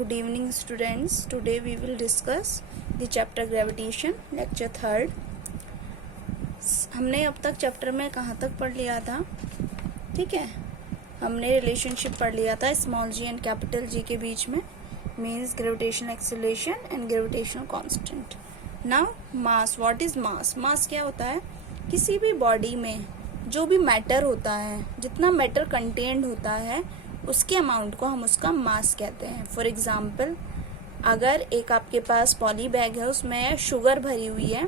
Good evening students. Today we will discuss the chapter gravitation, lecture 3rd. हमने अब तक chapter में कहाँ तक पढ़ लिया था? ठीक है, हमने रिलेशनशिप पढ़ लिया था small G and capital G के बीच में, means gravitational acceleration and gravitational constant. Now mass. What is mass? Mass क्या होता है? किसी भी बॉडी में जो भी मैटर होता है, जितना मैटर कंटेंड होता है उसके अमाउंट को हम उसका मास कहते हैं. फॉर एग्जाम्पल, अगर एक आपके पास पॉली बैग है, उसमें शुगर भरी हुई है,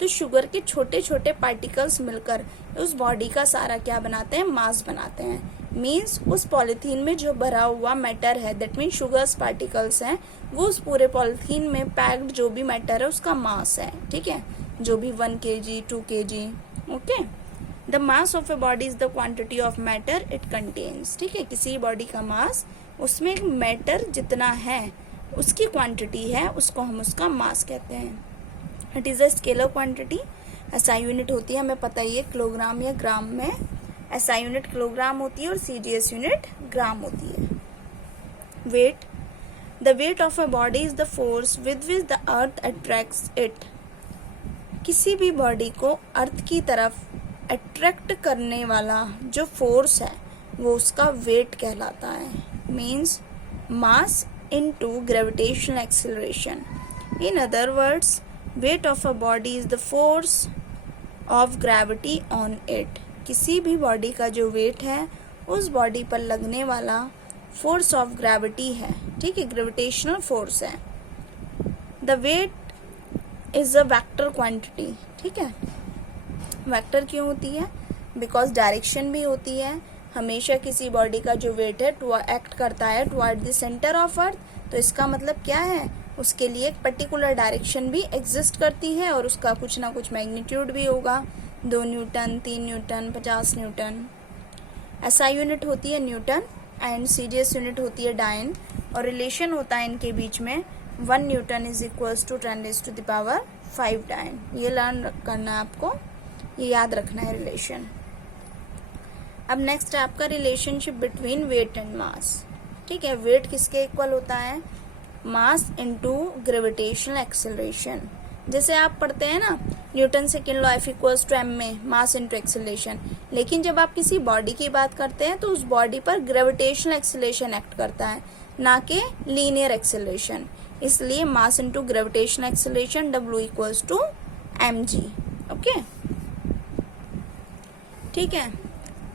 तो शुगर के छोटे छोटे पार्टिकल्स मिलकर उस बॉडी का सारा क्या बनाते हैं? मास बनाते हैं. मीन्स उस पॉलीथीन में जो भरा हुआ मैटर है, दैट मीन्स शुगर्स पार्टिकल्स हैं, वो उस पूरे पॉलीथीन में पैक्ड जो भी मैटर है उसका मास है. ठीक है, जो भी 1 kg 2 kg. Okay. The mass of a body is the quantity of matter it contains. ठीक है, किसी बॉडी का मास, उसमें मैटर जितना है उसकी क्वांटिटी है, उसको हम उसका मास कहते हैं. It is a scalar quantity. SI unit होती है, हमें पता ही है, किलोग्राम या ग्राम में. एसआई यूनिट किलोग्राम होती है और सीजीएस यूनिट ग्राम होती है. Weight. The weight of a body is the force with which the earth attracts it. किसी भी बॉडी को अर्थ की तरफ अट्रैक्ट करने वाला जो फोर्स है वो उसका वेट कहलाता है. Means mass into gravitational acceleration. In other words, wait of a body is the force of gravity on it. किसी भी बॉडी का जो वेट है उस बॉडी पर लगने वाला फोर्स ऑफ ग्रेविटी है. ठीक है, ग्रेविटेशनल फोर्स है. The weight is a vector quantity. ठीक है, वेक्टर क्यों होती है? बिकॉज डायरेक्शन भी होती है. हमेशा किसी बॉडी का जो वेट है एक्ट करता है toward the centre of earth. तो इसका मतलब क्या है? उसके लिए एक पर्टिकुलर डायरेक्शन भी एग्जिस्ट करती है और उसका कुछ ना कुछ मैग्नीट्यूड भी होगा. 2 Newton, 3 Newton, 50 Newton. SI unit होती है न्यूटन एंड सीजीएस यूनिट होती है डायन. और रिलेशन होता है इनके बीच में 1 न्यूटन इज इक्वल्स टू 10⁵ डायन. ये लर्न करना है आपको, ये याद रखना है रिलेशन. अब नेक्स्ट है आपका relationship between weight and mass. ठीक है, वेट किसके इक्वल होता है? Mass into gravitational acceleration. जैसे आप पढ़ते हैं ना, Newton second law F equals to m में मास इनटू एक्सेलरेशन. लेकिन जब आप किसी बॉडी की बात करते हैं तो उस बॉडी पर ग्रेविटेशनल एक्सेलरेशन एक्ट करता है, ना कि लीनियर एक्सेलरेशन. इसलिए mass into gravitational acceleration W equals to mg. Okay, ठीक है.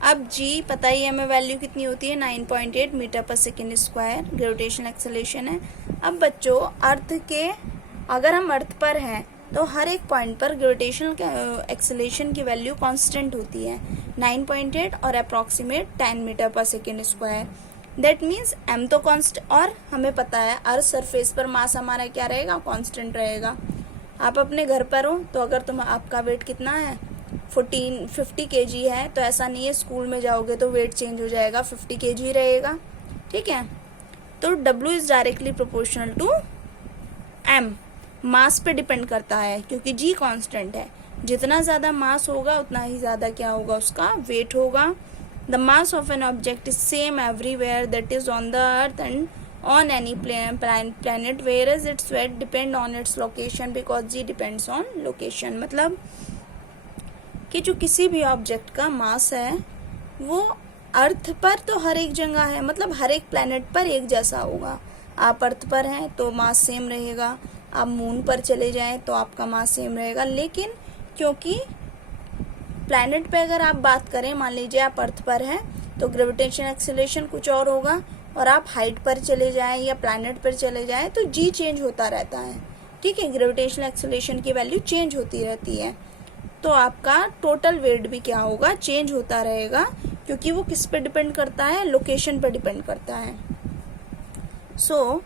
अब g पता ही है हमें वैल्यू कितनी होती है, 9.8 मीटर पर सेकेंड स्क्वायर ग्रेविटेशनल एक्सेलरेशन है. अब बच्चों, अर्थ के, अगर हम अर्थ पर हैं तो हर एक पॉइंट पर ग्रेविटेशनल एक्सेलरेशन की वैल्यू कांस्टेंट होती है 9.8 और अप्रॉक्सीमेट 10 मीटर पर second square. That means m तो कांस्टेंट, और हमें पता है अर्थ सरफेस पर मास हमारा क्या रहेगा? कांस्टेंट रहेगा. आप अपने घर पर हो तो अगर आपका वेट कितना है, 50 kg है, तो ऐसा नहीं है स्कूल में जाओगे तो वेट चेंज हो जाएगा, 50 kg रहेगा. ठीक है, तो W is directly proportional to M. Mass पे डिपेंड करता है क्योंकि G कांस्टेंट है. जितना ज़्यादा मास होगा उतना ही ज़्यादा क्या होगा? उसका वेट होगा. The mass of an object is same everywhere, that is on the earth and on any planet, whereas its weight depend on its location because G depends on location. मतलब कि जो किसी भी ऑब्जेक्ट का मास है वो अर्थ पर तो हर एक जगह है, मतलब हर एक प्लैनेट पर एक जैसा होगा. आप अर्थ पर हैं तो मास सेम रहेगा, आप मून पर चले जाएं तो आपका मास सेम रहेगा. लेकिन क्योंकि प्लैनेट पे अगर आप बात करें, मान लीजिए आप अर्थ पर हैं तो ग्रेविटेशनल एक्सेलरेशन कुछ और होगा, और आप हाइट पर चले जाएं या प्लैनेट पर चले जाएं तो जी चेंज होता रहता है. ठीक है, ग्रेविटेशनल एक्सेलरेशन की वैल्यू चेंज होती रहती है, तो आपका टोटल वेट भी क्या होगा? चेंज होता रहेगा, क्योंकि वो किस पे डिपेंड करता है? लोकेशन पर डिपेंड करता है. So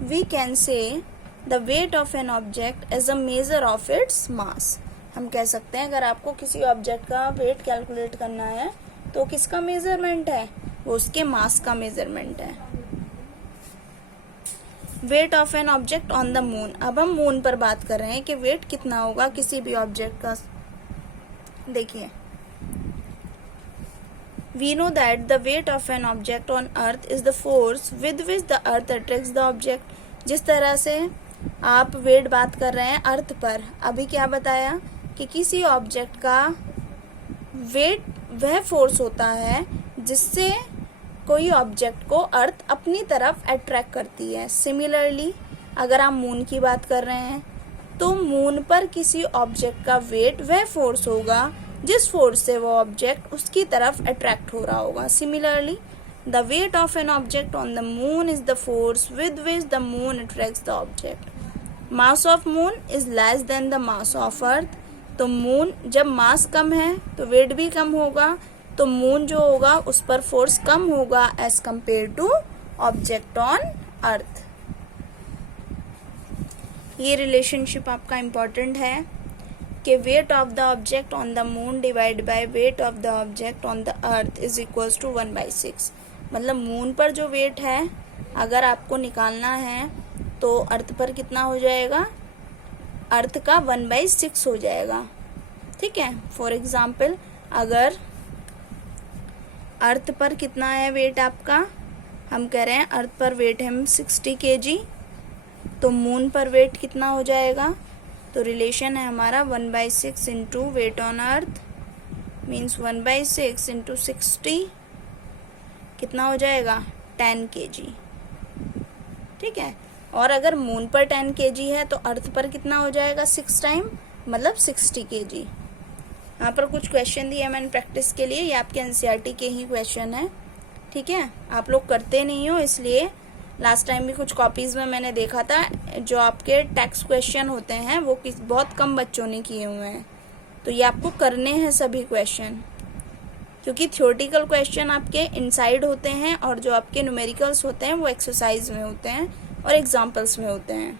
we can say the weight of an object as a measure of its mass. हम कह सकते हैं अगर आपको किसी ऑब्जेक्ट का वेट कैलकुलेट करना है तो किसका मेजरमेंट है? वो उसके मास का मेजरमेंट है. Wait of an object on the moon. अब हम मून पर बात कर रहे हैं कि वेट कितना होगा किसी भी ऑब्जेक्ट का. देखिए, We know that the weight of an object on earth is the force with which the earth attracts the object. जिस तरह से आप वेट बात कर रहे हैं अर्थ पर, अभी क्या बताया कि किसी ऑब्जेक्ट का वेट वह फोर्स होता है जिससे कोई ऑब्जेक्ट को अर्थ अपनी तरफ अट्रैक्ट करती है. सिमिलरली अगर आप मून की बात कर रहे हैं तो मून पर किसी ऑब्जेक्ट का वेट वह फोर्स होगा जिस फोर्स से वो ऑब्जेक्ट उसकी तरफ अट्रैक्ट हो रहा होगा. Similarly the weight of an object on the moon is the force with which the moon attracts the object. Mass of moon is less than the mass of earth. तो moon जब मास कम है तो wait भी कम होगा, तो moon जो होगा उस पर फोर्स कम होगा as compare to object on earth. ये रिलेशनशिप आपका इम्पॉर्टेंट है कि weight of the object on the moon divide by weight of the object on the earth is equals to 1/6. मतलब मून पर जो वेट है अगर आपको निकालना है तो अर्थ पर कितना हो जाएगा, अर्थ का 1/6 हो जाएगा. ठीक है. फॉर एग्जाम्पल अगर अर्थ पर कितना है वेट आपका, हम कह रहे हैं अर्थ पर वेट है 60 kg, तो मून पर वेट कितना हो जाएगा. तो रिलेशन है हमारा 1/6 into weight on earth means 1/6 into 60 कितना हो जाएगा 10 kg. ठीक है. और अगर मून पर 10 kg है तो अर्थ पर कितना हो जाएगा 6 टाइम मतलब 60 kg. यहाँ पर कुछ क्वेश्चन दिए मैंने प्रैक्टिस के लिए, ये आपके एनसीईआरटी के ही क्वेश्चन है. ठीक है. आप लोग करते नहीं हो इसलिए लास्ट टाइम भी कुछ कॉपीज़ में मैंने देखा था जो आपके टेक्स्ट क्वेश्चन होते हैं वो बहुत कम बच्चों ने किए हुए हैं. तो ये आपको करने हैं सभी क्वेश्चन, क्योंकि थ्योरेटिकल क्वेश्चन आपके इनसाइड होते हैं और जो आपके न्यूमेरिकल्स होते हैं वो एक्सरसाइज में होते हैं और एग्जाम्पल्स में होते हैं.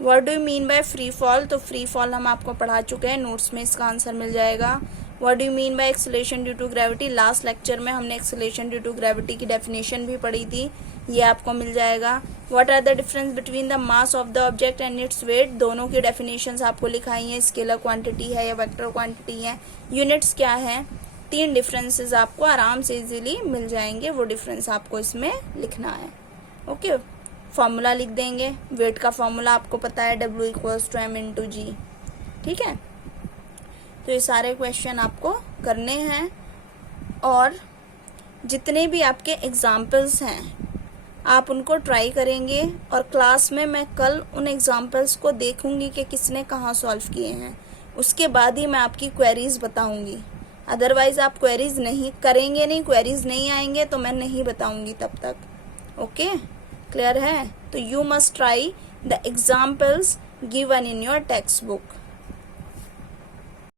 What do you mean by free fall, तो फ्री फॉल हम आपको पढ़ा चुके हैं, नोट्स में इसका आंसर मिल जाएगा. What do you mean by acceleration due to gravity, last lecture में हमने एक्सेलरेशन ड्यू टू ग्रेविटी की डेफिनेशन भी पढ़ी थी, ये आपको मिल जाएगा. What are the difference between the mass of the object and its weight, दोनों की डेफिनेशंस आपको लिखाई हैं, स्केलर क्वांटिटी है या वेक्टर क्वांटिटी है, यूनिट्स क्या है. 3 डिफरेंसेस आपको आराम से इजीली मिल जाएंगे, वो डिफरेंस आपको इसमें लिखना है. ओके. फॉर्मूला लिख देंगे. वेट का फॉर्मूला आपको पता है W=m/g. ठीक है. तो ये सारे क्वेश्चन आपको करने हैं और जितने भी आपके एग्जाम्पल्स हैं आप उनको ट्राई करेंगे और क्लास में मैं कल उन एग्जाम्पल्स को देखूंगी कि किसने कहाँ सॉल्व किए हैं, उसके बाद ही मैं आपकी क्वेरीज बताऊंगी. अदरवाइज आप क्वेरीज नहीं करेंगे, नहीं क्वेरीज नहीं आएंगे तो मैं नहीं बताऊंगी तब तक. ओके. क्लियर है. तो you must try the examples given in your text book.